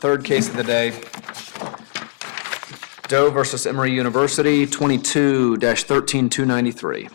Third case of the day, Doe versus Emory University, 22-13293.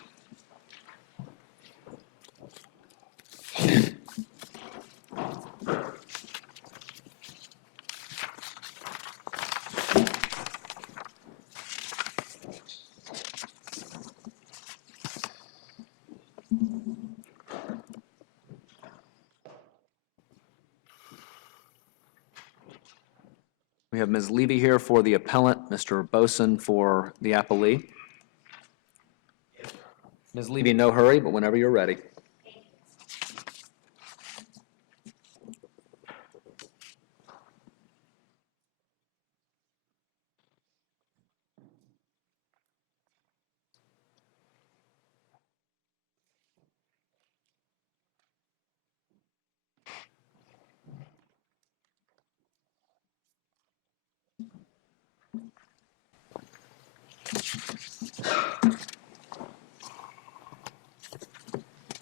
We have Ms. Levy here for the appellant, Mr. Boson for the appellee. Ms. Levy, no hurry, but whenever you're ready.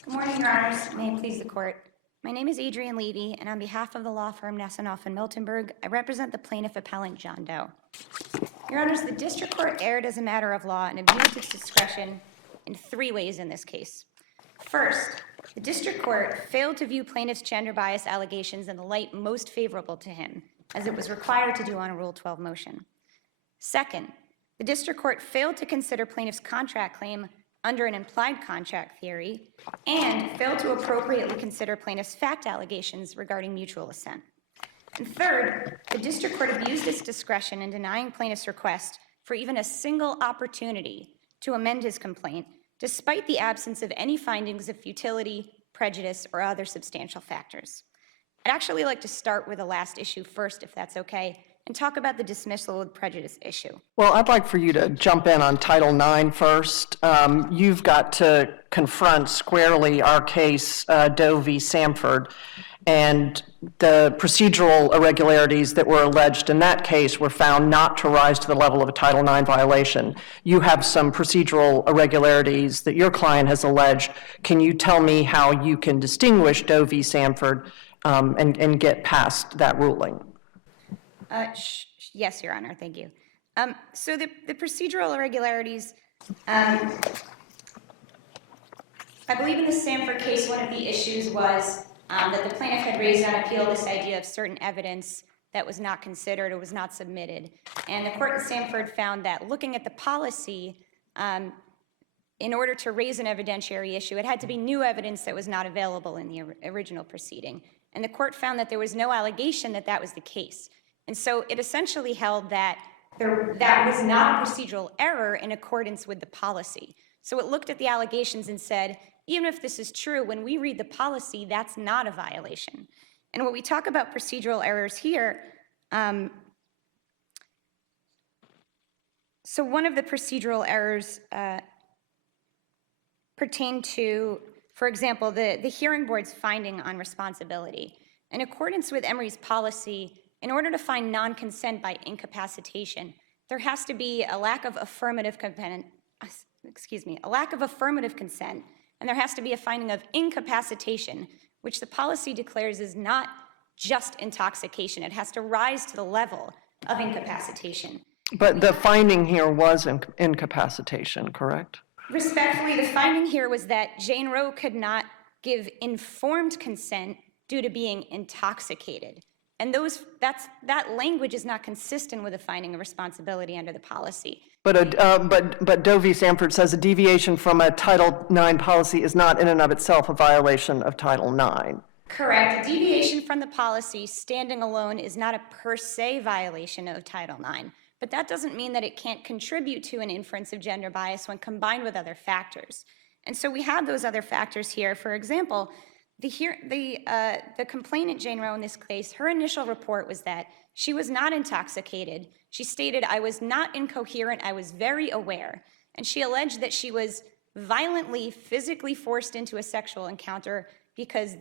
Good morning, Your Honors. May it please the Court. My name is Adrienne Levy, and on behalf of the law firm Nassanoff and Miltenberg, I represent the plaintiff appellant John Doe. Your Honors, the District Court erred as a matter of law and abused its discretion in three ways in this case. First, the District Court failed to view plaintiff's gender bias allegations in the light most favorable to him, as it was required to do on a Rule 12 motion. Second, the District Court failed to consider plaintiff's contract claim under an implied contract theory, and failed to appropriately consider plaintiff's fact allegations regarding mutual assent. And third, the District Court abused its discretion in denying plaintiff's request for even a single opportunity to amend his complaint, despite the absence of any findings of futility, prejudice, or other substantial factors. I'd actually like to start with the last issue first, if that's okay, and talk about the dismissal with prejudice issue. Well, I'd like for you to jump in on Title IX first. You've got to confront squarely our case, Doe v. Samford, and the procedural irregularities that were alleged in that case were found not to rise to the level of a Title IX violation. You have some procedural irregularities that your client has alleged. Can you tell me how you can distinguish Doe v. Samford and get past that ruling? Yes, Your Honor, thank you. So the procedural irregularities, I believe in the Samford case, one of the issues was that the plaintiff had raised on appeal this idea of certain evidence that was not considered or was not submitted. And the court in Samford found that looking at the policy, in order to raise an evidentiary issue, it had to be new evidence that was not available in the original proceeding. And the court found that there was no allegation that that was the case. And so it essentially held that that was not a procedural error in accordance with the policy. So it looked at the allegations and said, even if this is true, when we read the policy, that's not a violation. And when we talk about procedural errors here, so one of the procedural errors pertain to, for example, the hearing board's finding on responsibility. In accordance with Emory's policy, in order to find non-consent by incapacitation, there has to be a lack of affirmative consent, and there has to be a finding of incapacitation, which the policy declares is not just intoxication. It has to rise to the level of incapacitation. But the finding here was incapacitation, correct? Respectfully, the finding here was that Jane Roe could not give informed consent due to being intoxicated. And that language is not consistent with a finding of responsibility under the policy. But Doe v. Samford says a deviation from a Title IX policy is not in and of itself a violation of Title IX. Correct. A deviation from the policy standing alone is not a per se violation of Title IX. But that doesn't mean that it can't contribute to an inference of gender bias when combined with other factors. And so we have those other factors here. For example, the complainant, Jane Roe, in this case, her initial report was that she was not intoxicated. She stated, "I was not incoherent, I was very aware." And she alleged that she was violently, physically forced into a sexual encounter because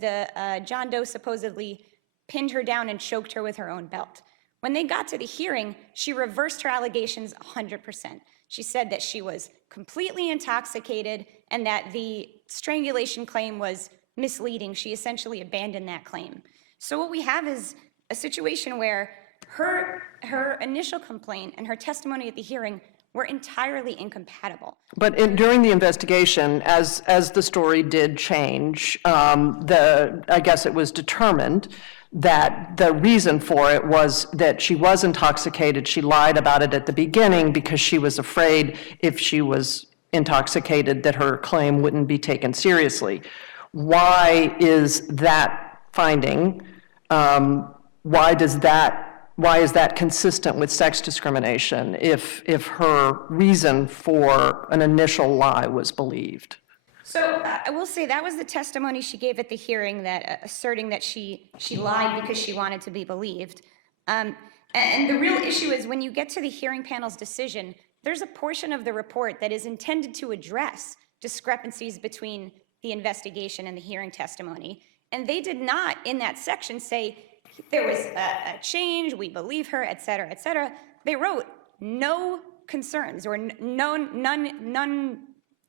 John Doe supposedly pinned her down and choked her with her own belt. When they got to the hearing, she reversed her allegations 100%. She said that she was completely intoxicated and that the strangulation claim was misleading. She essentially abandoned that claim. So what we have is a situation where her initial complaint and her testimony at the hearing were entirely incompatible. But during the investigation, as the story did change, I guess it was determined that the reason for it was that she was intoxicated. She lied about it at the beginning because she was afraid if she was intoxicated that her claim wouldn't be taken seriously. Why is that finding, why is that consistent with sex discrimination if her reason for an initial lie was believed? So I will say that was the testimony she gave at the hearing, that asserting that she lied because she wanted to be believed. And the real issue is when you get to the hearing panel's decision, there's a portion of the report that is intended to address discrepancies between the investigation and the hearing testimony. And they did not, in that section, say there was a change, we believe her, et cetera, et cetera. They wrote no concerns or none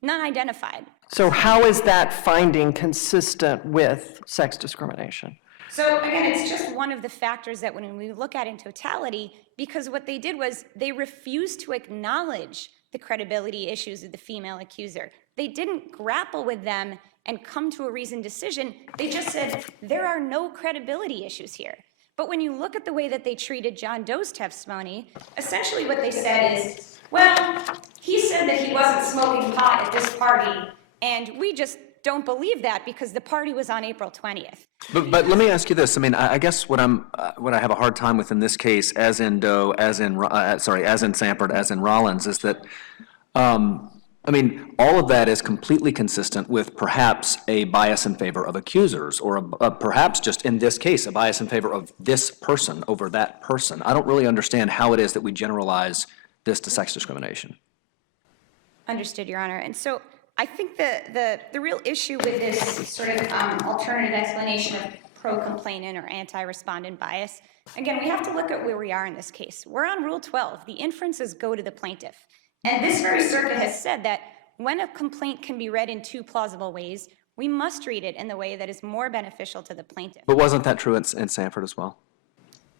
identified. So how is that finding consistent with sex discrimination? So again, it's just one of the factors that when we look at in totality, because what they did was they refused to acknowledge the credibility issues of the female accuser. They didn't grapple with them and come to a reasoned decision. They just said, there are no credibility issues here. But when you look at the way that they treated John Doe's testimony, essentially what they said is, well, he said that he wasn't smoking pot at this party, and we just don't believe that because the party was on April 20th. But let me ask you this. I mean, I guess what I have a hard time with in this case, as in Doe, as in Sanford, as in Rollins, is that, I mean, all of that is completely consistent with perhaps a bias in favor of accusers, or perhaps just in this case, a bias in favor of this person over that person. I don't really understand how it is that we generalize this to sex discrimination. Understood, Your Honor. And so I think the real issue with this sort of alternative explanation of pro-complainant or anti-respondent bias, again, we have to look at where we are in this case. We're on Rule 12. The inferences go to the plaintiff. And this very circuit has said that when a complaint can be read in two plausible ways, we must read it in the way that is more beneficial to the plaintiff. But wasn't that true in Sanford as well?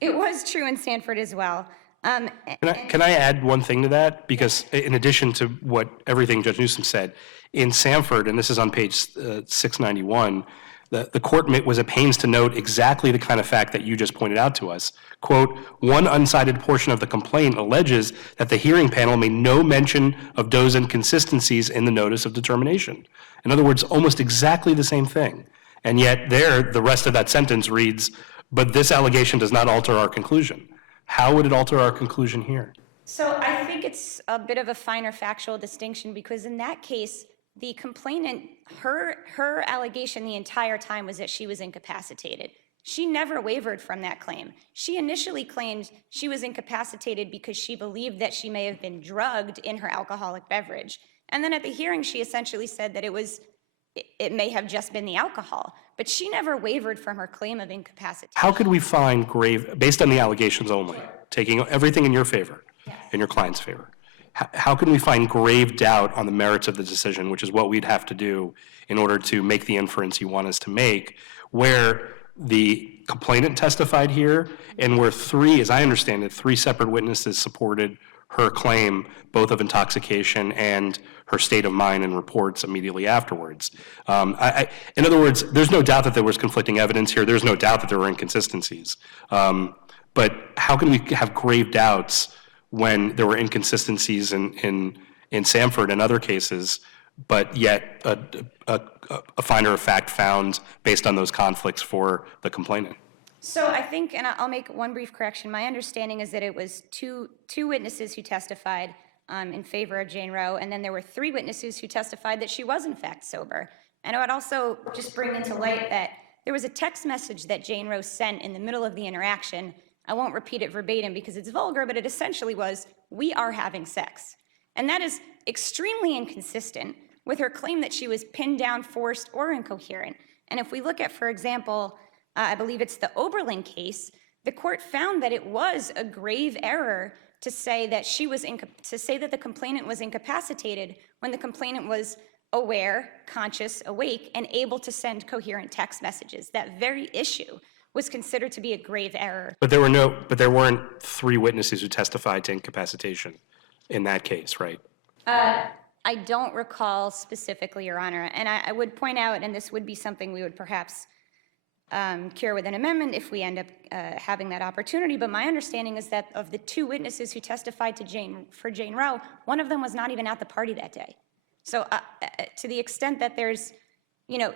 It was true in Sanford as well. Can I add one thing to that? Because in addition to what everything Judge Newsom said, in Sanford, and this is on page 691, the court was at pains to note exactly the kind of fact that you just pointed out to us. Quote, one uncited portion of the complaint alleges that the hearing panel made no mention of Doe's inconsistencies in the notice of determination. In other words, almost exactly the same thing. And yet there, the rest of that sentence reads, but this allegation does not alter our conclusion. How would it alter our conclusion here? So I think it's a bit of a finer factual distinction because in that case, the complainant, her allegation the entire time was that she was incapacitated. She never wavered from that claim. She initially claimed she was incapacitated because she believed that she may have been drugged in her alcoholic beverage. And then at the hearing, she essentially said that it may have just been the alcohol, but she never wavered from her claim of incapacitation. How could we find based on the allegations only, taking everything in your favor, in your client's favor, how can we find grave doubt on the merits of the decision, which is what we'd have to do in order to make the inference you want us to make, where the complainant testified here and where as I understand it, three separate witnesses supported her claim, both of intoxication and her state of mind and reports immediately afterwards. In other words, there's no doubt that there was conflicting evidence here. There's no doubt that there were inconsistencies. But how can we have grave doubts when there were inconsistencies in Sanford and other cases, but yet a finder of fact found based on those conflicts for the complainant? So I think, and I'll make one brief correction, my understanding is that it was two witnesses who testified in favor of Jane Roe, and then there were three witnesses who testified that she was in fact sober. And I would also just bring into light that there was a text message that Jane Roe sent in the middle of the interaction. I won't repeat it verbatim because it's vulgar, but it essentially was, "We are having sex." And that is extremely inconsistent with her claim that she was pinned down, forced, or incoherent. And if we look at, for example, I believe it's the Oberlin case, the court found that it was a grave error to say that the complainant was incapacitated when the complainant was aware, conscious, awake, and able to send coherent text messages. That very issue was considered to be a grave error. But there weren't 3 witnesses who testified to incapacitation in that case, right? I don't recall specifically, Your Honor, and I would point out, and this would be something we would perhaps cure with an amendment if we end up having that opportunity, but my understanding is that of the 2 witnesses who testified to Jane Roe, one of them was not even at the party that day. So to the extent that there's,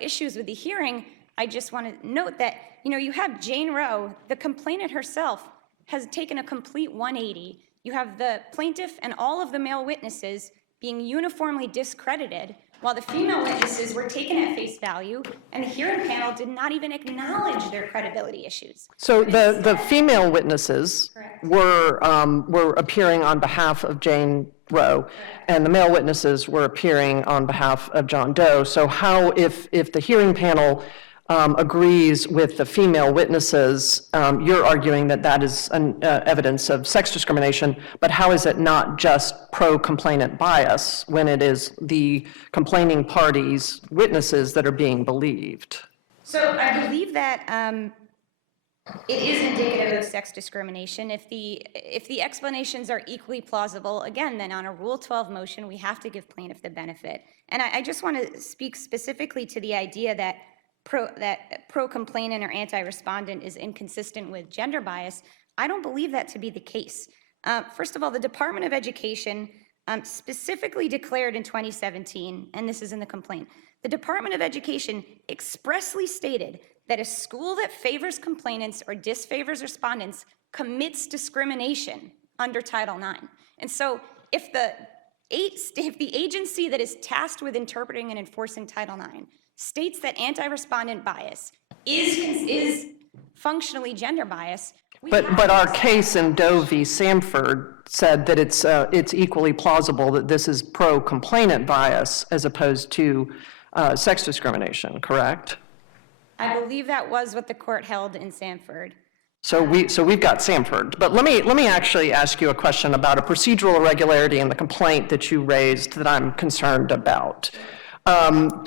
issues with the hearing, I just want to note that, you have Jane Roe, the complainant herself, has taken a complete 180. You have the plaintiff and all of the male witnesses being uniformly discredited, while the female witnesses were taken at face value, and the hearing panel did not even acknowledge their credibility issues. So the female witnesses were appearing on behalf of Jane Roe, and the male witnesses were appearing on behalf of John Doe. So how, if the hearing panel agrees with the female witnesses, you're arguing that that is an evidence of sex discrimination, but how is it not just pro-complainant bias when it is the complaining party's witnesses that are being believed? So I believe that it is indicative of sex discrimination. If the explanations are equally plausible, again, then on a Rule 12 motion, we have to give plaintiff the benefit. And I just want to speak specifically to the idea that pro-complainant or anti-respondent is inconsistent with gender bias. I don't believe that to be the case. First of all, the Department of Education specifically declared in 2017, and this is in the complaint, the Department of Education expressly stated that a school that favors complainants or disfavors respondents commits discrimination under Title IX. And so if the agency that is tasked with interpreting and enforcing Title IX states that anti-respondent bias is functionally gender bias. But our case in Doe v. Samford said that it's equally plausible that this is pro-complainant bias as opposed to sex discrimination, correct? I believe that was what the court held in Samford. So we've got Samford. But let me actually ask you a question about a procedural irregularity in the complaint that you raised that I'm concerned about. In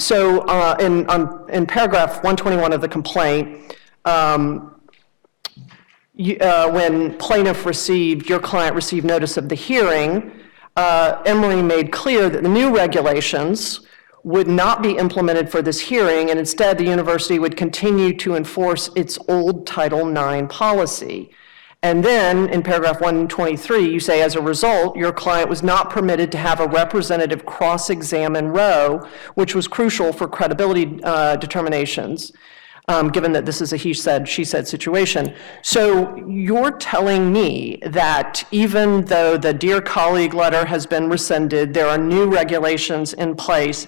paragraph 121 of the complaint, when your client received notice of the hearing, Emory made clear that the new regulations would not be implemented for this hearing, and instead the university would continue to enforce its old Title IX policy. And then in paragraph 123, you say, as a result, your client was not permitted to have a representative cross-examine Roe, which was crucial for credibility determinations, given that this is a he said, she said situation. So you're telling me that even though the Dear Colleague letter has been rescinded, there are new regulations in place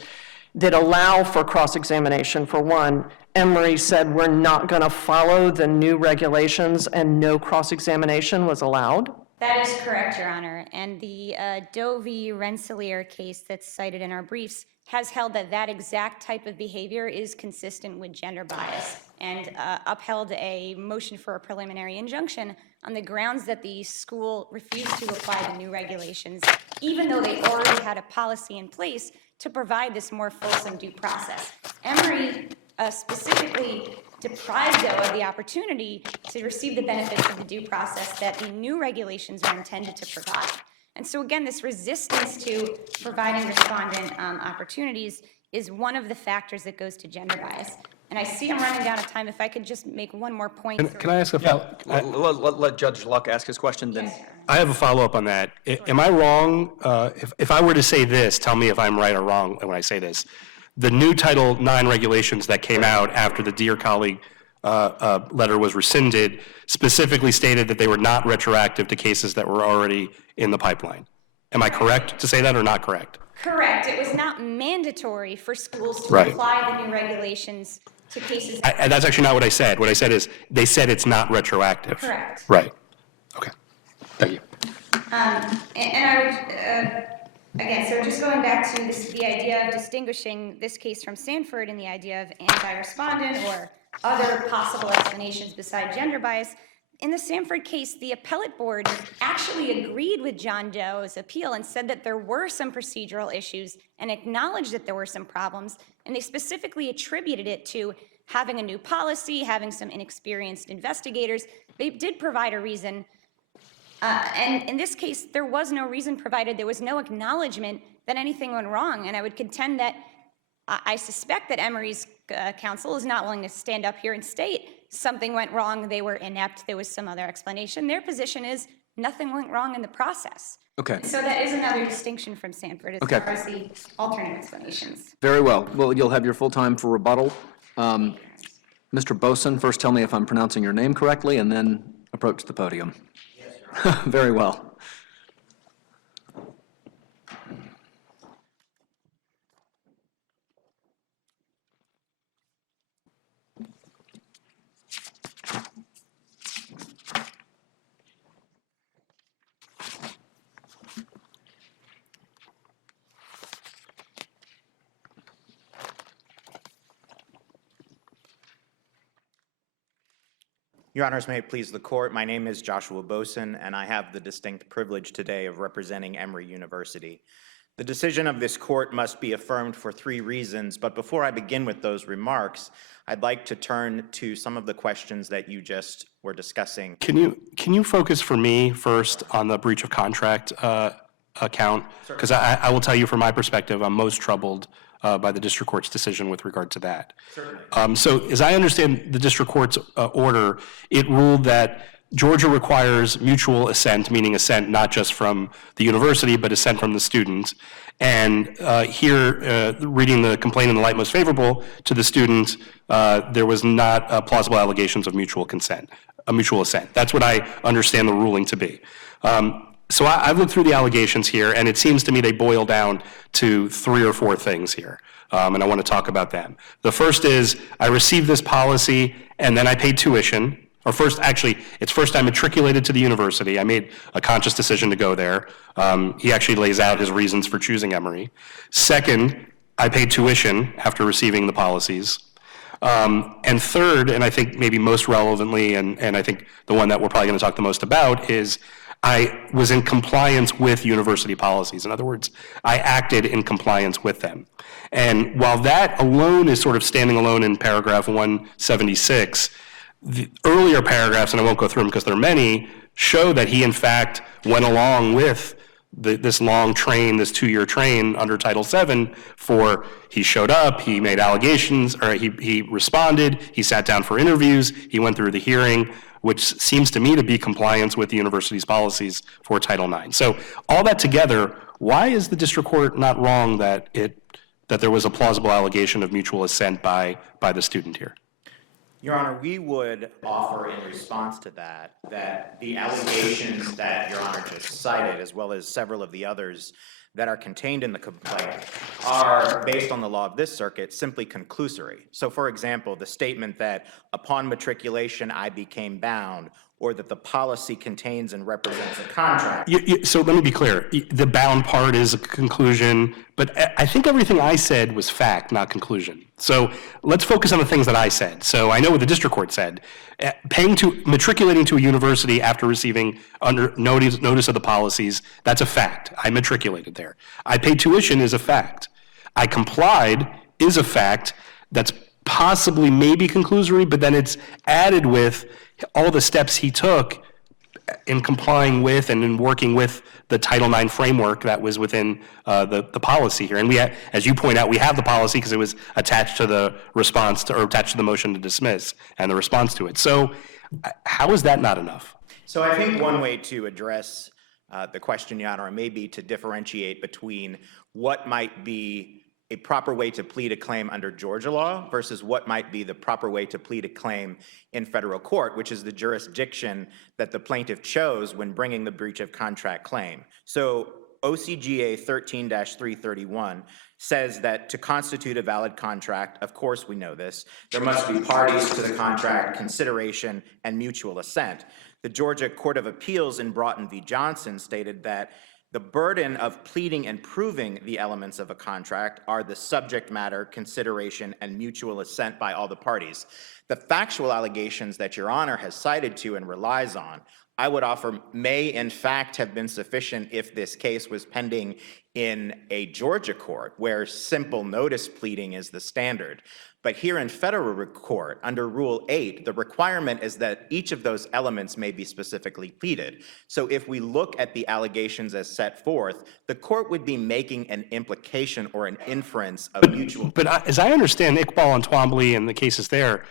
that allow for cross-examination. For one, Emory said we're not going to follow the new regulations and no cross-examination was allowed? That is correct, Your Honor. And the Doe v. Rensselaer case that's cited in our briefs has held that that exact type of behavior is consistent with gender bias and upheld a motion for a preliminary injunction on the grounds that the school refused to apply the new regulations, even though they already had a policy in place to provide this more fulsome due process. Emory specifically deprived Doe of the opportunity to receive the benefits of the due process that the new regulations are intended to provide. And so again, this resistance to providing respondent opportunities is one of the factors that goes to gender bias. And I see I'm running down of time. If I could just make one more point. Can I ask a follow-up? Let Judge Luck ask his question, then. I have a follow-up on that. Am I wrong? If I were to say this, tell me if I'm right or wrong when I say this. The new Title IX regulations that came out after the Dear Colleague letter was rescinded specifically stated that they were not retroactive to cases that were already in the pipeline. Am I correct to say that or not correct? Correct. It was not mandatory for schools to apply the new regulations to cases. And that's actually not what I said. What I said is they said it's not retroactive. Correct. Right. Okay. Thank you. And I would, again, so just going back to the idea of distinguishing this case from Sanford and the idea of anti-respondent or other possible explanations beside gender bias, in the Sanford case, the appellate board actually agreed with John Doe's appeal and said that there were some procedural issues and acknowledged that there were some problems, and they specifically attributed it to having a new policy, having some inexperienced investigators. They did provide a reason. And in this case, there was no reason provided. There was no acknowledgement that anything went wrong. And I would contend that I suspect that Emory's counsel is not willing to stand up here and state something went wrong, they were inept, there was some other explanation. Their position is nothing went wrong in the process. Okay. So that is another distinction from Sanford as Okay. far as the alternate explanations. Very well. Well, you'll have your full time for rebuttal. Mr. Boson, first tell me if I'm pronouncing your name correctly, and then approach the podium. Yes, Your Honor. Very well. Your Honors, may it please the Court, my name is Joshua Boson, and I have the distinct privilege today of representing Emory University. The decision of this Court must be affirmed for 3 reasons, but before I begin with those remarks, I'd like to turn to some of the questions that you just were discussing. Can you focus for me first on the breach of contract account? Because I will tell you from my perspective, I'm most troubled by the district court's decision with regard to that. So as I understand the district court's order, it ruled that Georgia requires mutual assent, meaning assent not just from the university, but assent from the student. And here, reading the complaint in the light most favorable to the student, there was not plausible allegations of mutual consent, a mutual assent. That's what I understand the ruling to be. So I've looked through the allegations here, and it seems to me they boil down to 3 or 4 things here, and I want to talk about them. The first is I received this policy, and then I paid tuition. Or first, actually, it's first I matriculated to the university. I made a conscious decision to go there. He actually lays out his reasons for choosing Emory. Second, I paid tuition after receiving the policies. And third, and I think maybe most relevantly, and I think the one that we're probably going to talk the most about, is I was in compliance with university policies. In other words, I acted in compliance with them. And while that alone is sort of standing alone in paragraph 176, the earlier paragraphs, and I won't go through them because there are many, show that he in fact went along with this long train, this 2-year train under Title VII for he showed up, he made allegations, or he responded, he sat down for interviews, he went through the hearing, which seems to me to be compliance with the university's policies for Title IX. So all that together, why is the district court not wrong that there was a plausible allegation of mutual assent by the student here? Your Honor, we would offer in response to that the allegations that Your Honor just cited, as well as several of the others that are contained in the complaint, are, based on the law of this circuit, simply conclusory. So, for example, the statement that upon matriculation I became bound, or that the policy contains and represents a contract. So let me be clear. The bound part is a conclusion, but I think everything I said was fact, not conclusion. So let's focus on the things that I said. So I know what the district court said. Matriculating to a university after receiving under notice of the policies, that's a fact. I matriculated there. I paid tuition is a fact. I complied is a fact. That's possibly maybe conclusory, but then it's added with all the steps he took in complying with and in working with the Title IX framework that was within the policy here. And we, as you point out, we have the policy because it was attached to the response to, or attached to the motion to dismiss and the response to it. So how is that not enough? So I think one way to address the question, Your Honor, may be to differentiate between what might be a proper way to plead a claim under Georgia law versus what might be the proper way to plead a claim in federal court, which is the jurisdiction that the plaintiff chose when bringing the breach of contract claim. So OCGA 13-331 says that to constitute a valid contract, of course we know this, there must be parties to the contract, consideration, and mutual assent. The Georgia Court of Appeals in Broughton v. Johnson stated that the burden of pleading and proving the elements of a contract are the subject matter, consideration, and mutual assent by all the parties. The factual allegations that Your Honor has cited to and relies on, I would offer may in fact have been sufficient if this case was pending in a Georgia court where simple notice pleading is the standard. But here in federal court, under Rule 8, the requirement is that each of those elements may be specifically pleaded. So if we look at the allegations as set forth, the court would be making an implication or an inference of mutual. But as I understand Iqbal and Twombly and the cases there,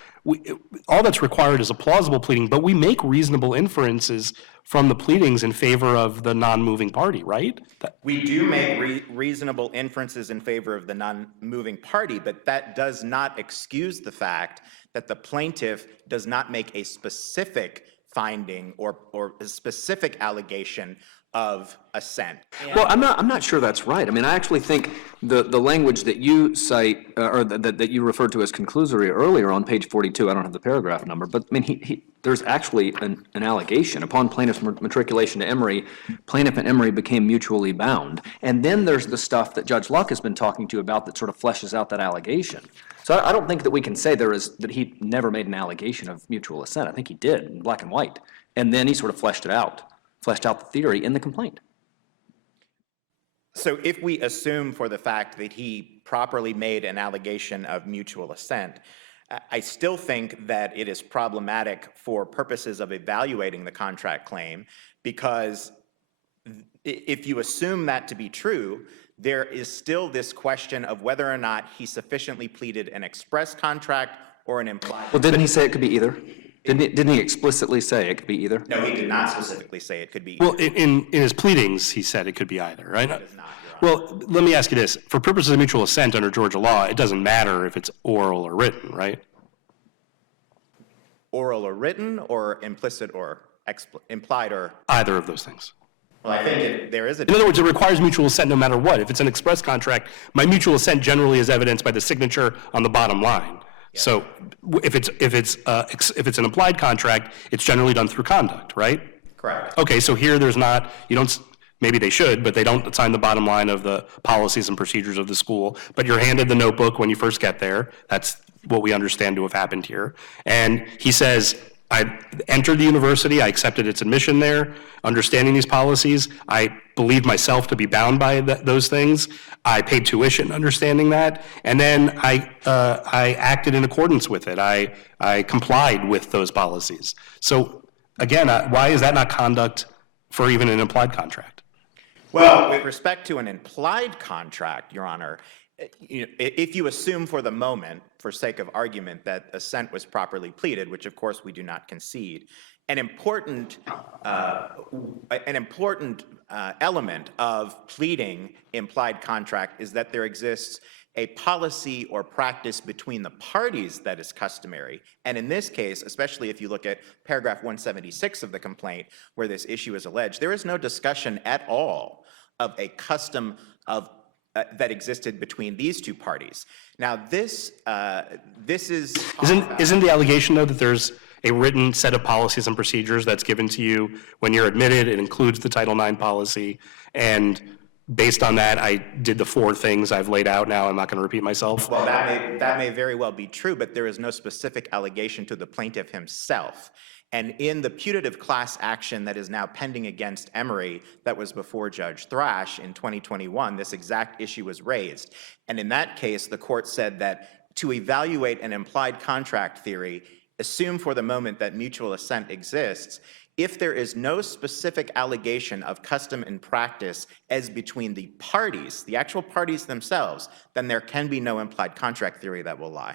all that's required is a plausible pleading, but we make reasonable inferences from the pleadings in favor of the non-moving party, right? We do make reasonable inferences in favor of the non-moving party, but that does not excuse the fact that the plaintiff does not make a specific finding or a specific allegation of assent. Well, I'm not sure that's right. I mean, I actually think the language that you cite, or that you referred to as conclusory earlier on page 42, I don't have the paragraph number, but I mean, there's actually an allegation. Upon plaintiff's matriculation to Emory, plaintiff and Emory became mutually bound. And then there's the stuff that Judge Luck has been talking to you about that sort of fleshes out that allegation. So I don't think that we can say that he never made an allegation of mutual assent. I think he did in black and white. And then he sort of fleshed out the theory in the complaint. So if we assume for the fact that he properly made an allegation of mutual assent, I still think that it is problematic for purposes of evaluating the contract claim, because if you assume that to be true, there is still this question of whether or not he sufficiently pleaded an express contract or an implied. Well, didn't he say it could be either? Didn't he explicitly say it could be either? No, he did not specifically say it could be. Well, in his pleadings, he said it could be either, right? It is not, Your Honor. Well, let me ask you this. For purposes of mutual assent under Georgia law, it doesn't matter if it's oral or written, right? Oral or written, or implicit or implied or. Either of those things. Well, I think there is a. In other words, it requires mutual assent no matter what. If it's an express contract, my mutual assent generally is evidenced by the signature on the bottom line. So if it's an implied contract, it's generally done through conduct, right? Correct. Okay, so here there's not, you don't, maybe they should, but they don't sign the bottom line of the policies and procedures of the school, but you're handed the notebook when you first get there. That's what we understand to have happened here. And he says, I entered the university, I accepted its admission there, understanding these policies, I believed myself to be bound by those things, I paid tuition understanding that, and then I acted in accordance with it. I complied with those policies. So again, why is that not conduct for even an implied contract? Well, with respect to an implied contract, Your Honor, if you assume for the moment, for sake of argument, that assent was properly pleaded, which of course we do not concede, an important element of pleading implied contract is that there exists a policy or practice between the parties that is customary. And in this case, especially if you look at paragraph 176 of the complaint, where this issue is alleged, there is no discussion at all of a custom of that existed between these two parties. Now, this is Isn't the allegation though that there's a written set of policies and procedures that's given to you when you're admitted? It includes the Title IX policy, and based on that, I did the 4 things I've laid out now. I'm not going to repeat myself. Well, that may very well be true, but there is no specific allegation to the plaintiff himself. And in the putative class action that is now pending against Emory that was before Judge Thrash in 2021, this exact issue was raised. And in that case, the court said that to evaluate an implied contract theory, assume for the moment that mutual assent exists. If there is no specific allegation of custom and practice as between the parties, the actual parties themselves, then there can be no implied contract theory that will lie.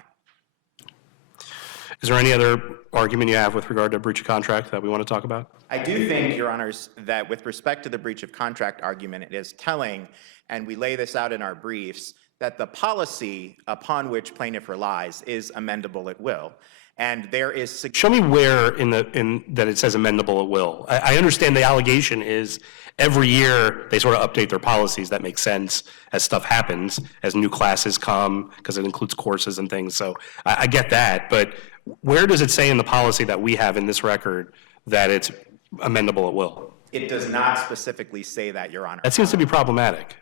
Is there any other argument you have with regard to breach of contract that we want to talk about? I do think, Your Honors, that with respect to the breach of contract argument, it is telling, and we lay this out in our briefs, that the policy upon which plaintiff relies is amendable at will. And there is. Show me where that it says amendable at will. I understand the allegation is every year they sort of update their policies. That makes sense as stuff happens, as new classes come, because it includes courses and things. So I get that, but where does it say in the policy that we have in this record that it's amendable at will? It does not specifically say that, Your Honor. That seems to be problematic.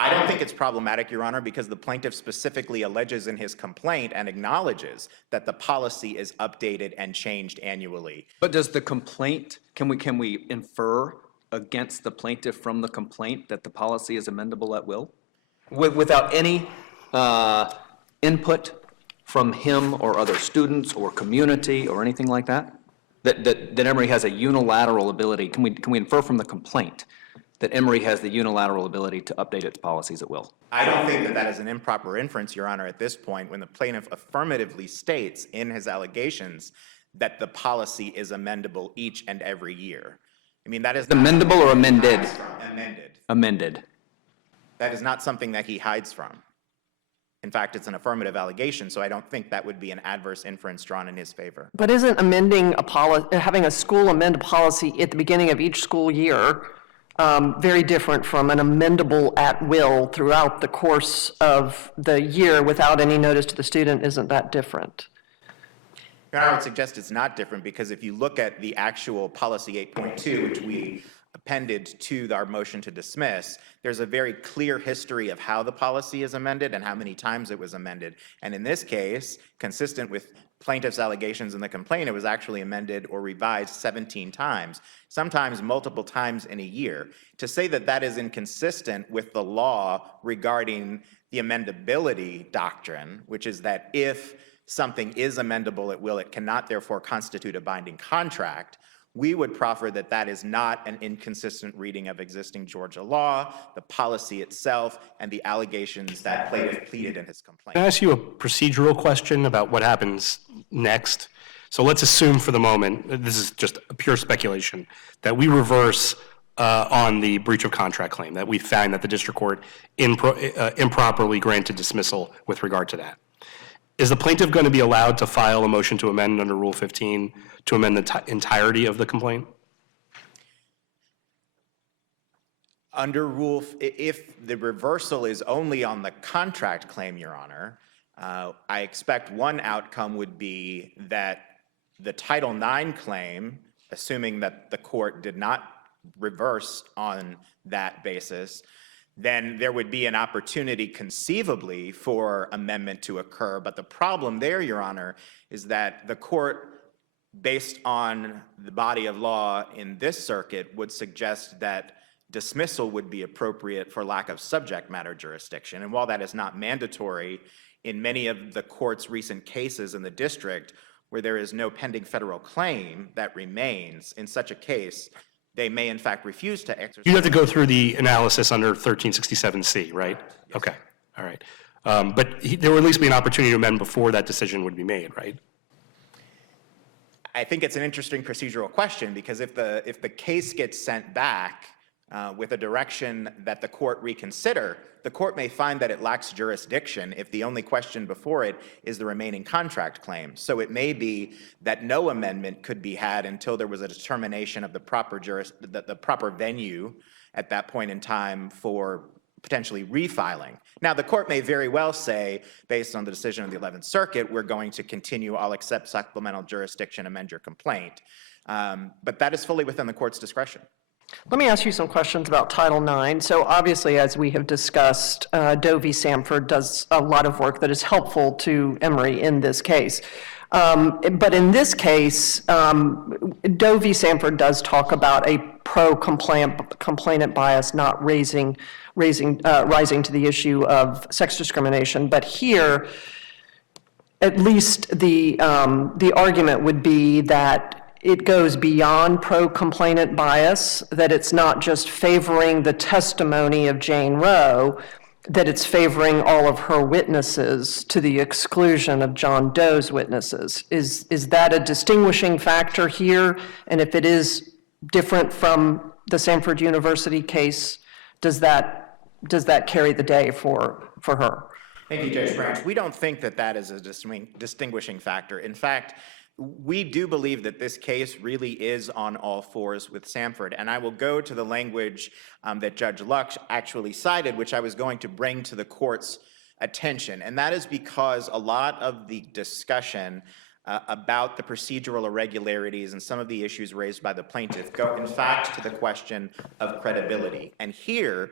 I don't think it's problematic, Your Honor, because the plaintiff specifically alleges in his complaint and acknowledges that the policy is updated and changed annually. But does the complaint, can we infer against the plaintiff from the complaint that the policy is amendable at will? Without any input from him or other students or community or anything like that? That Emory has a unilateral ability, can we infer from the complaint that Emory has the unilateral ability to update its policies at will? I don't think that that is an improper inference, Your Honor, at this point, when the plaintiff affirmatively states in his allegations that the policy is amendable each and every year. I mean, that is not Amendable something or that he amended? hides from. Amended. Amended. That is not something that he hides from. In fact, it's an affirmative allegation, so I don't think that would be an adverse inference drawn in his favor. But isn't amending a policy, having a school amend a policy at the beginning of each school year very different from an amendable at will throughout the course of the year without any notice to the student? Isn't that different? Your Honor, I would suggest it's not different because if you look at the actual policy 8.2, which we appended to our motion to dismiss, there's a very clear history of how the policy is amended and how many times it was amended. And in this case, consistent with plaintiff's allegations in the complaint, it was actually amended or revised 17 times, sometimes multiple times in a year. To say that that is inconsistent with the law regarding the amendability doctrine, which is that if something is amendable at will, it cannot therefore constitute a binding contract, we would proffer that that is not an inconsistent reading of existing Georgia law, the policy itself, and the allegations that plaintiff pleaded in his complaint. Can I ask you a procedural question about what happens next? So let's assume for the moment, this is just a pure speculation, that we reverse on the breach of contract claim, that we find that the district court improperly granted dismissal with regard to that. Is the plaintiff going to be allowed to file a motion to amend under Rule 15 to amend the entirety of the complaint? Under Rule, if the reversal is only on the contract claim, Your Honor, I expect one outcome would be that the Title IX claim, assuming that the court did not reverse on that basis, then there would be an opportunity conceivably for amendment to occur. But the problem there, Your Honor, is that the court, based on the body of law in this circuit, would suggest that dismissal would be appropriate for lack of subject matter jurisdiction. And while that is not mandatory, in many of the court's recent cases in the district where there is no pending federal claim that remains, in such a case, they may in fact refuse to exercise. You have to go through the analysis under 1367C, right? Yes. Okay, all right. But there will at least be an opportunity to amend before that decision would be made, right? I think it's an interesting procedural question because if the case gets sent back with a direction that the court reconsider, the court may find that it lacks jurisdiction if the only question before it is the remaining contract claim. So it may be that no amendment could be had until there was a determination of the proper venue at that point in time for potentially refiling. Now, the court may very well say, based on the decision of the 11th Circuit, we're going to continue, I'll accept supplemental jurisdiction, amend your complaint. But that is fully within the court's discretion. Let me ask you some questions about Title IX. So obviously, as we have discussed, Doe v. Samford does a lot of work that is helpful to Emory in this case. But in this case, Doe v. Samford does talk about a pro-complainant bias not rising to the issue of sex discrimination. But here, at least the argument would be that it goes beyond pro-complainant bias, that it's not just favoring the testimony of Jane Roe, that it's favoring all of her witnesses to the exclusion of John Doe's witnesses. Is that a distinguishing factor here? And if it is different from the Samford University case, does that carry the day for her? Thank you, Judge Branch. We don't think that that is a distinguishing factor. In fact, we do believe that this case really is on all fours with Samford, and I will go to the language that Judge Luck actually cited, which I was going to bring to the court's attention, and that is because a lot of the discussion about the procedural irregularities and some of the issues raised by the plaintiff go, in fact, to the question of credibility. And here,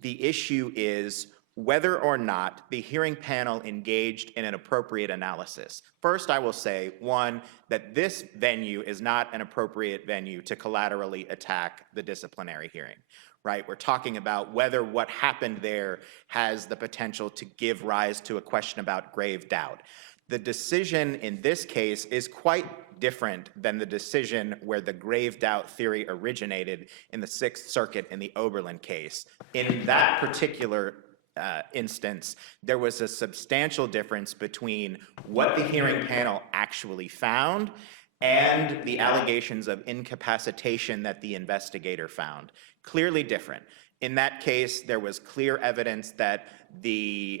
the issue is whether or not the hearing panel engaged in an appropriate analysis. First, I will say, one, that this venue is not an appropriate venue to collaterally attack the disciplinary hearing, right? We're talking about whether what happened there has the potential to give rise to a question about grave doubt. The decision in this case is quite different than the decision where the grave doubt theory originated in the Sixth Circuit in the Oberlin case. In that particular instance, there was a substantial difference between what the hearing panel actually found and the allegations of incapacitation that the investigator found. Clearly different. In that case, there was clear evidence that the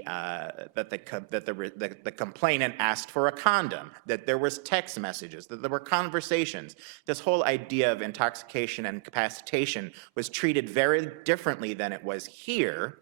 complainant asked for a condom, that there was text messages, that there were conversations. This whole idea of intoxication and incapacitation was treated very differently than it was here.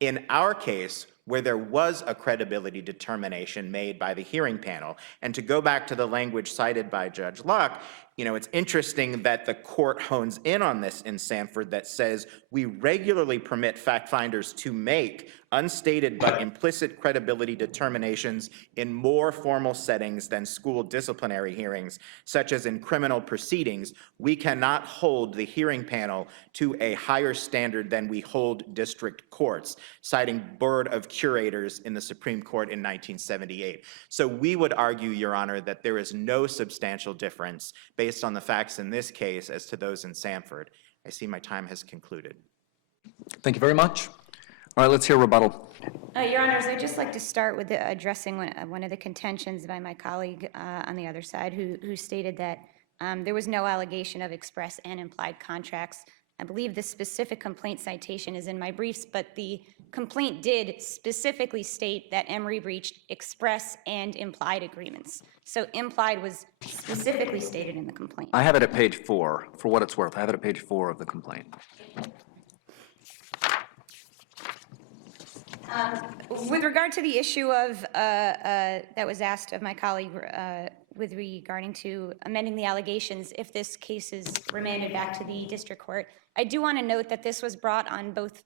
In our case, where there was a credibility determination made by the hearing panel, and to go back to the language cited by Judge Luck, you know, it's interesting that the court hones in on this in Sanford that says we regularly permit fact finders to make unstated but implicit credibility determinations in more formal settings than school disciplinary hearings, such as in criminal proceedings. We cannot hold the hearing panel to a higher standard than we hold district courts, citing Board of Curators in the Supreme Court in 1978. So we would argue, Your Honor, that there is no substantial difference based on the facts in this case as to those in Sanford. I see my time has concluded. Thank you very much. All right, let's hear rebuttal. Your Honors, I'd just like to start with addressing one of the contentions by my colleague on the other side who stated that there was no allegation of express and implied contracts. I believe the specific complaint citation is in my briefs, but the complaint did specifically state that Emory breached express and implied agreements. So implied was specifically stated in the complaint. I have it at page 4, for what it's worth. I have it at page 4 of the complaint. With regard to the issue of that was asked of my colleague with regarding to amending the allegations, if this case is remanded back to the district court, I do want to note that this was brought on both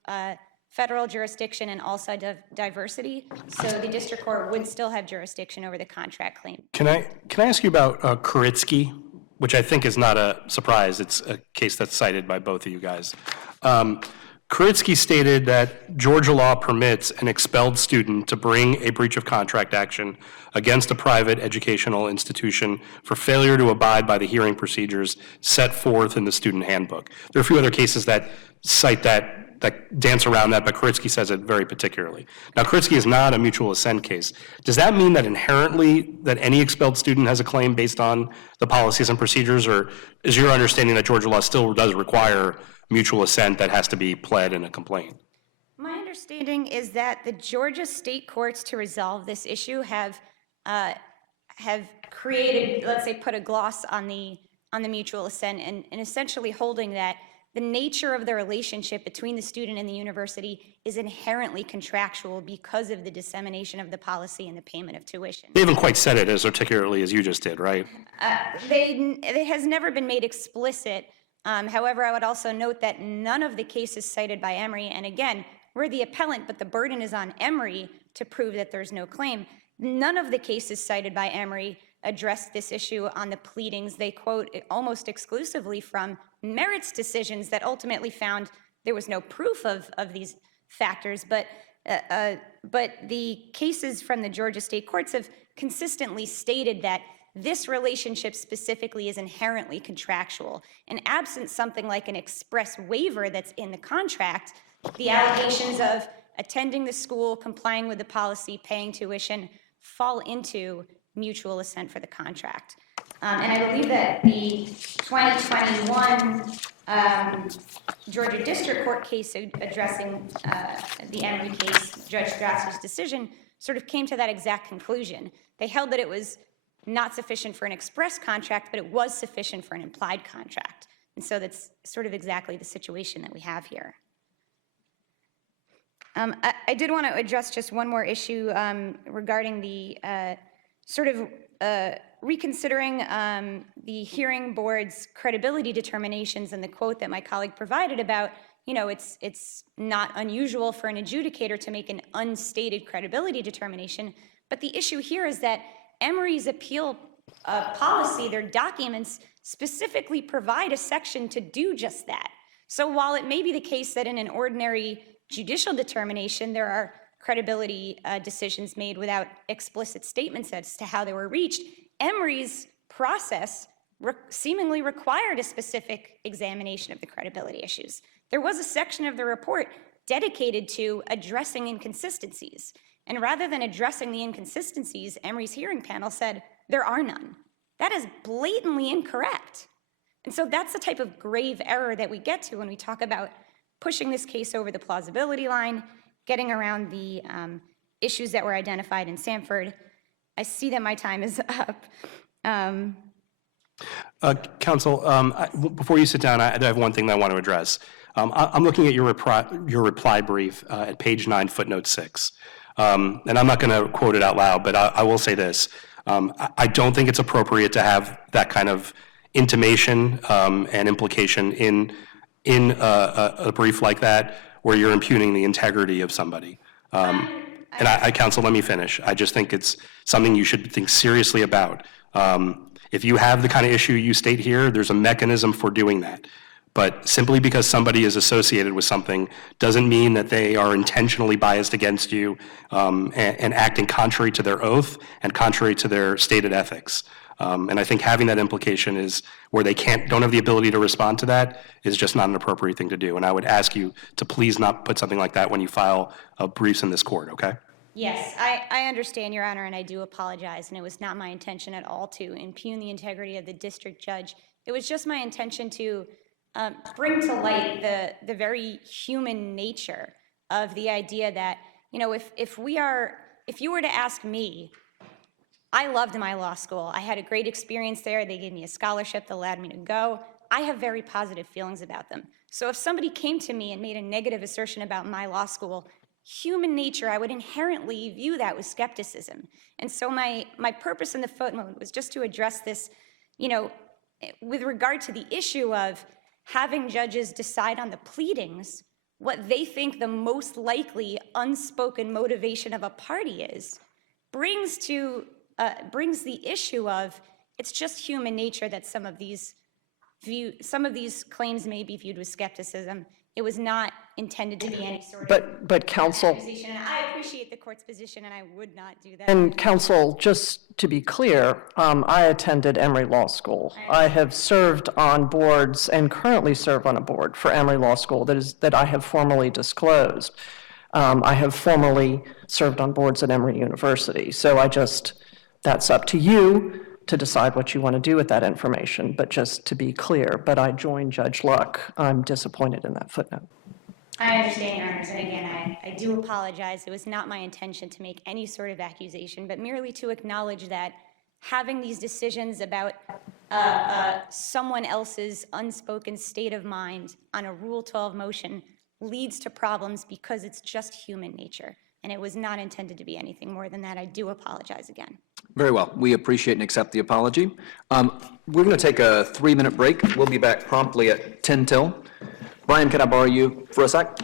federal jurisdiction and also diversity, so the district court would still have jurisdiction over the contract claim. Can I ask you about Kuritsky, which I think is not a surprise. It's a case that's cited by both of you guys. Kuritsky stated that Georgia law permits an expelled student to bring a breach of contract action against a private educational institution for failure to abide by the hearing procedures set forth in the student handbook. There are a few other cases that cite that dance around that, but Kuritsky says it very particularly. Now, Kuritsky is not a mutual assent case. Does that mean that inherently that any expelled student has a claim based on the policies and procedures, or is your understanding that Georgia law still does require mutual assent that has to be pled in a complaint? My understanding is that the Georgia state courts to resolve this issue have created, let's say, put a gloss on the mutual assent and essentially holding that the nature of the relationship between the student and the university is inherently contractual because of the dissemination of the policy and the payment of tuition. They haven't quite said it as articulately as you just did, right? It has never been made explicit. However, I would also note that none of the cases cited by Emory, and again, we're the appellant, but the burden is on Emory to prove that there's no claim. None of the cases cited by Emory addressed this issue on the pleadings. They quote almost exclusively from merits decisions that ultimately found there was no proof of these factors, but the cases from the Georgia state courts have consistently stated that this relationship specifically is inherently contractual. And absent something like an express waiver that's in the contract, the allegations of attending the school, complying with the policy, paying tuition, fall into mutual assent for the contract. And I believe that the 2021 Georgia District Court case addressing the Emory case, Judge Strasser's decision, sort of came to that exact conclusion. They held that it was not sufficient for an express contract, but it was sufficient for an implied contract. And so that's sort of exactly the situation that we have here. I did want to address just one more issue regarding the reconsidering the hearing board's credibility determinations and the quote that my colleague provided about, you know, it's not unusual for an adjudicator to make an unstated credibility determination. But the issue here is that Emory's appeal policy, their documents, specifically provide a section to do just that. So while it may be the case that in an ordinary judicial determination there are credibility decisions made without explicit statements as to how they were reached. Emory's process seemingly required a specific examination of the credibility issues. There was a section of the report dedicated to addressing inconsistencies. And rather than addressing the inconsistencies, Emory's hearing panel said, there are none. That is blatantly incorrect. And so that's the type of grave error that we get to when we talk about pushing this case over the plausibility line, getting around the issues that were identified in Sanford. I see that my time is up. Counsel, before you sit down, I have one thing that I want to address. I'm looking at your reply brief at page 9, footnote 6. And I'm not going to quote it out loud, but I will say this. I don't think it's appropriate to have that kind of intimation and implication in a brief like that where you're impugning the integrity of somebody. And counsel, let me finish. I just think it's something you should think seriously about. If you have the kind of issue you state here, there's a mechanism for doing that. But simply because somebody is associated with something doesn't mean that they are intentionally biased against you and acting contrary to their oath and contrary to their stated ethics. And I think having that implication is where they don't have the ability to respond to that is just not an appropriate thing to do. And I would ask you to please not put something like that when you file briefs in this court, okay? Yes, I understand, Your Honor, and I do apologize. And it was not my intention at all to impugn the integrity of the district judge. It was just my intention to bring to light the very human nature of the idea that, you know, if you were to ask me, I loved my law school. I had a great experience there. They gave me a scholarship that allowed me to go. I have very positive feelings about them. So if somebody came to me and made a negative assertion about my law school, human nature, I would inherently view that with skepticism. And so my purpose in the footnote was just to address this, you know, with regard to the issue of having judges decide on the pleadings what they think the most likely unspoken motivation of a party is, brings the issue of it's just human nature that some of these claims may be viewed with skepticism. It was not intended to be any sort of But counsel, accusation. And I appreciate the court's position, and I would not do that. and counsel, just to be clear, I attended Emory Law School. I have served on boards and currently serve on a board for Emory Law School that I have formally disclosed. I have formerly served on boards at Emory University. So that's up to you to decide what you want to do with that information, but just to be clear, but I join Judge Luck. I'm disappointed in that footnote. I understand, Your Honors, and again, I do apologize. It was not my intention to make any sort of accusation, but merely to acknowledge that having these decisions about someone else's unspoken state of mind on a Rule 12 motion leads to problems because it's just human nature, and it was not intended to be anything more than that. I do apologize again. Very well. We appreciate and accept the apology. We're going to take a 3-minute break. We'll be back promptly at 10 till. Brian, can I borrow you for a sec?